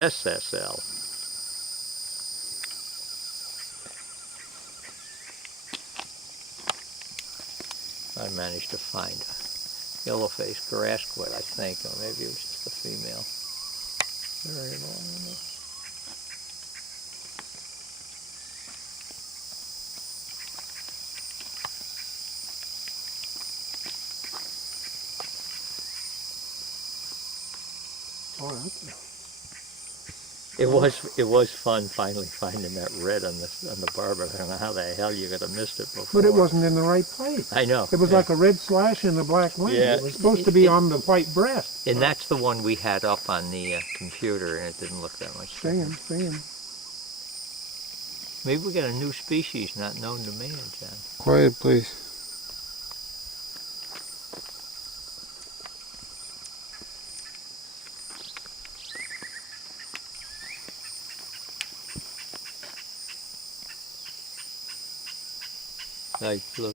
SSL. I managed to find a yellow-faced grassquit, I think, or maybe it was just a female. Very long. Oh, okay. It was fun finally finding that red on the barber. I don't know how the hell you could have missed it before. But it wasn't in the right place. I know. It was like a red slash in the black wing. Yeah. It was supposed to be on the white breast. And that's the one we had up on the computer, and it didn't look that much. Singing. Maybe we got a new species not known to man, John. Quiet, please. Like, look.